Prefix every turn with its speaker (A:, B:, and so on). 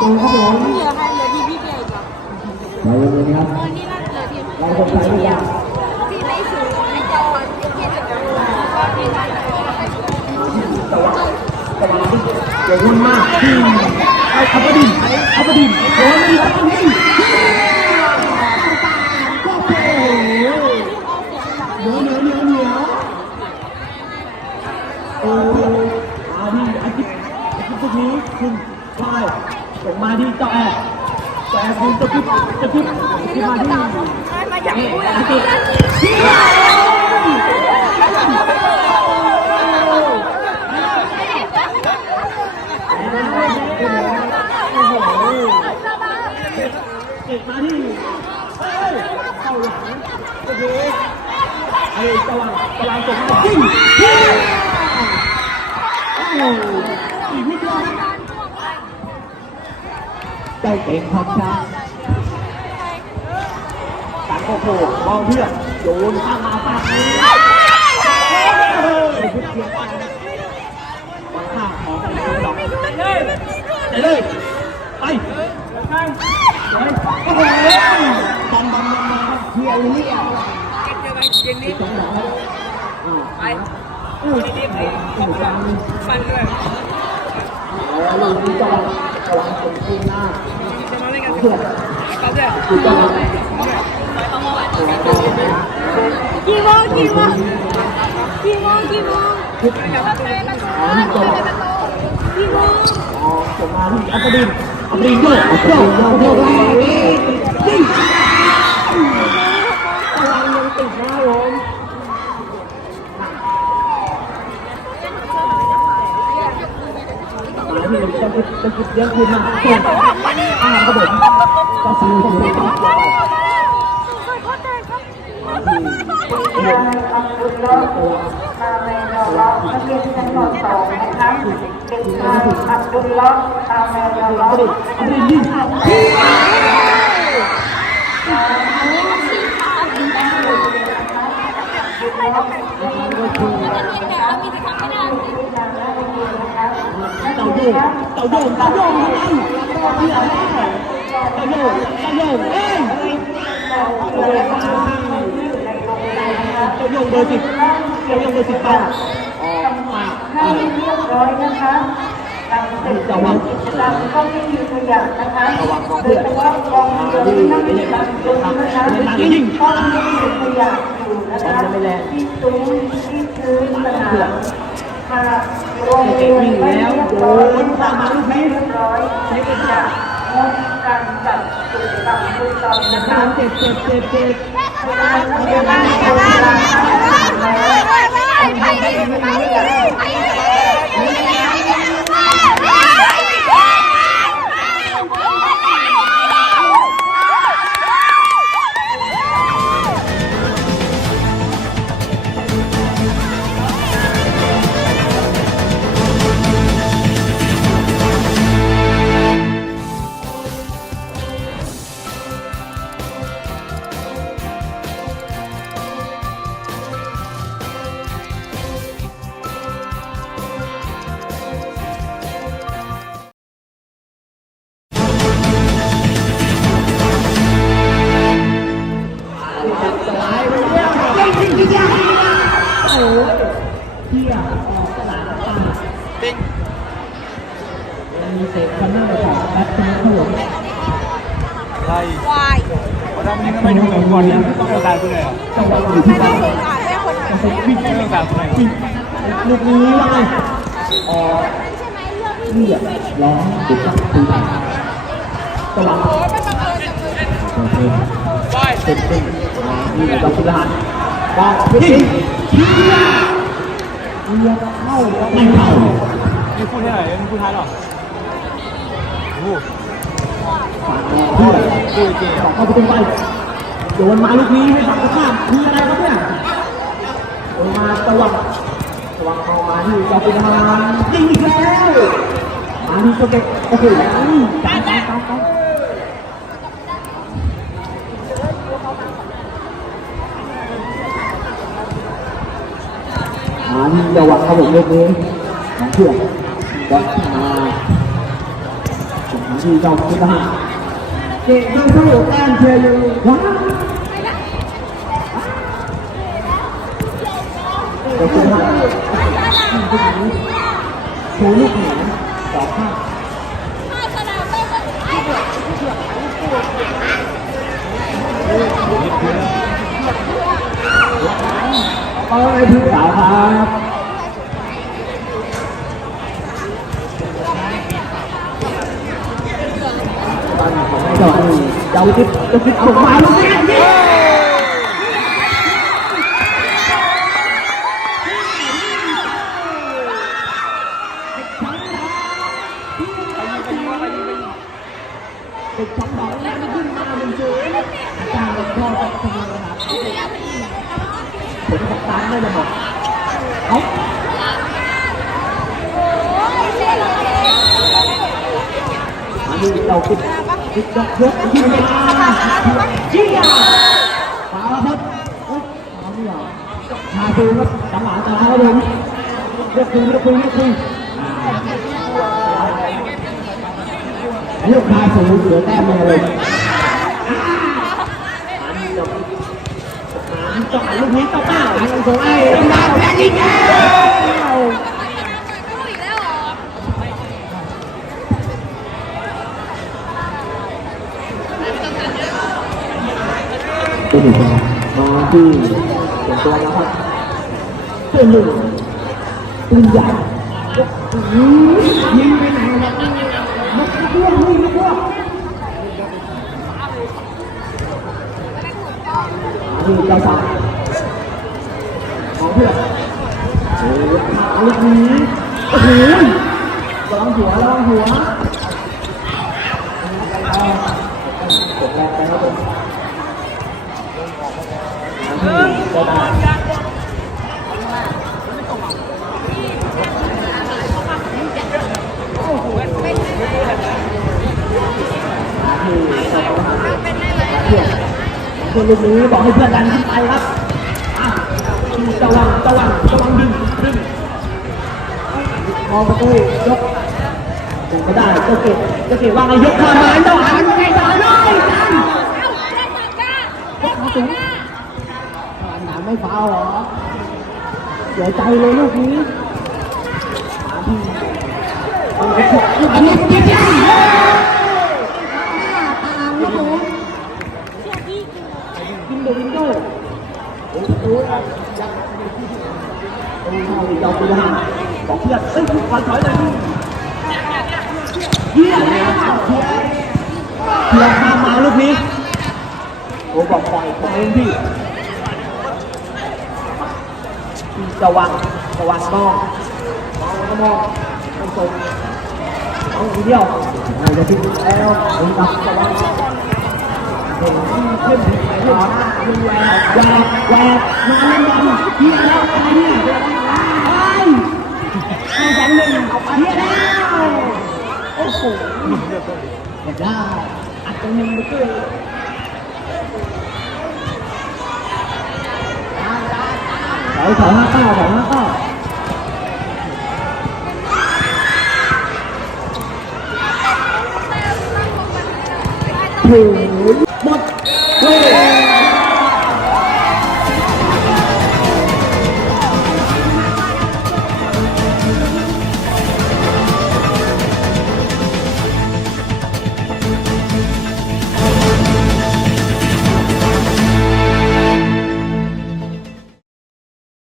A: ตัวครับ
B: ผมเหลือเหลือที่พี่
A: เบย์
B: ก่อนใจเยครับตอนนี้
A: เราเหลือทีมเราจะไปที่ยังที่ไม่สูงไม่โตที่เด็กกับก็ที่ได้แต่ว่าแต่ว่าอย่าวุ่นมากที่ไอ้ขับดินขับดินโดนไม่ได้ คิดจะคิดคิดมาที่
B: มาจากผู้
A: อาทิตย์เก็บมาที่เฮ้ยเข้าหลังโอเคเฮ้ยตะวันตะวันส่งมายิงยิงโอ้โหอีกนิดเดียวนะเจ้าเก่งครับ โอ้โหมองเพื่อนโยนข้ามมาปากนี้เฮ้ยพุทธเกียรติวางข้าของไปดอกไปเลยไปไปโอ้โหบอมบอมบอมบอมเฮียเลยเนี่ยสองดอกอ่าไปอู้ดีๆอู้จังฟันเลยแล้วลูกนี้ก็ระวังเป็นทีหน้าเพื่อนคือจะ
B: กี่โมงกี่โมงกี่โมงกี่โมง
A: ทุก
B: ประตูประตู
A: อ๋อนี่ตัว
B: กี่โมง
A: อ๋อส่งมาที่อัปดินอัปดินด้วยอัปดินโยโย่ยิงร เม
C: นอัลลอฮ์นักเรียนชั้นม .2 นะคะเด็กายอับดุลลอฮ์อาเมนอัลลอฮ์
A: อัปดินยิงเต่าโยงเต่าโยงเต่าโยงทำไมเหี้ยเต่าโยงเต่าโยงเอ้ย เต่าโยงเบอร์สิบเต่าโยงเบอร์สิบแปดอ๋อมา
C: ให้เรียบร้อยนะคะหลังเสร็จจากหลังก็ไม่มีขยะนะคะโดยเฉพาะกองเรือที่นั่งอยู่หลังตรงนะคะต้องมีขยะอยู่นะคะที่ซุ้ที่พื้นสนามค่ะโรงเรียนไม่เรียบร้อยไม่เรียบร้อยใช้ขยะงดการจัดกิจกรรมทุกตอนนะคะ
A: เลยไปเจ็บ ตามีเศษคันเนอร์จากแบทแมนครับผม
D: ใช่
B: วาย
D: วันนี้ก็ไม่ดูเหมือนก่อนนะต้องประกาศไปเลยอ
A: จังหวะอยู่ที่
B: ไม่
A: บ้าน
B: สงสารแม่คนไหน
A: จะวิ่ง
D: ไม่ประกาศไปเลย
A: ลูกนี้ว่าไงอ๋อเลือดร้องติดกับตีจังหวะ
B: โอ้ไม่บังเอิญจังเลย
A: เคเต็มเต็มมาที่กับพิลานบอลยิงยิงเรือเข้าไม่เข้า
D: นี่พูดที่ไหนนี่พูดท้ายหรอโอ้โห
A: เพื่อน
D: พูดเก่ง
A: สองเข้าไปตรงไปโดนมาลูกนี้ให้ฝั่งตรงข้ามคืออะไรครับเนี่ยโดนมาตะวังตะวังเข้ามาที่กับพิลานยิงอีกแล้วมาที่โปรเก็ตโอ้โหตายตายตายามาที่จังหวะเขาบอกเรื่องนี้ของเพื่อนบอลมาส่งมาที่เจ้าพิลานเก่งทั้งสู้การเชียร์อยู่ว้าวเดี๋ยวคุณว่าโชว์ลูกหนีสอข้างเอาไอ้พี่สาวครับานของไอ้ดอกนี่เจ้าทิพย์ เจ้าทิพย์ส่งมาลูกนี้ติดดอกยกขึ้นมาจิ้งานนะครับผมามไม่ได้บอกเอ้าอันนี้เราติดติดดอกยกยิงมายิงอะฟาวครับเอ้ยฟาไม่เหรอมาดูครับจังหวะจังหวะครับผมยกคืนยกคืนยกคืนลูกชายสูงเหลือแต้มเลยจบลูกนี้ต่อเป้าหลังของไอ้ดาวแพ้ยิงแล้ว ตัวหนึ่งมาที่เป็นตัวนะครับตัวหนึ่งปืนใหญ่ยิงไปไหนนะนักพวกนี่นักพวกนี่เจ้าสาวของเพื่อนโอ้ยลูกนี้โอ้โหระวังหัวระวังหัวกดแรงไปครับ ผมเจ้าสาวเพื่อนคนลูกนี้บอกให้เพื่อนดันขึ้นไปครับอะระวังระวังระวังดึงดึงมองประตูยกยังไม่ได้เจ้าเกศเจ้าเกศว่าไงยกข้ามาเจ้าหันไงต่อเลยกันยกขาสูง ไม่ฟาวเหรอเสียใจเลยลูกนี้อันนี้พี่พี่ลูกหนูกินเดวินโดโอ้โหโอ้โหยาวไปเลยบอกเพื่อนเอ้ยขอถอยเลยดิเฮียแล้วเฮียเฮียข้ามมาลูกนี้โอ้บอกปล่อยผมเองพี่ พี่จะวางจะวางมองมองก็มองต้องตรงมองทีเดียวเราจะทิ้งแล้วผมตัดจะวางเห็นขึ้นขึ้นหน้าขึ้นแหวกแหวกแหวกมาเล่นบอลเฮียแล้วอะไรเนี่ยไอ้ไอ้สงหนึ่งเอาไปเฮียแล้วโอ้โหเห็นได้อัดตรงนึงไปด้วย สองสองห้าเก้าสองห้าเก้าโอ้โหหมดเฮ้ย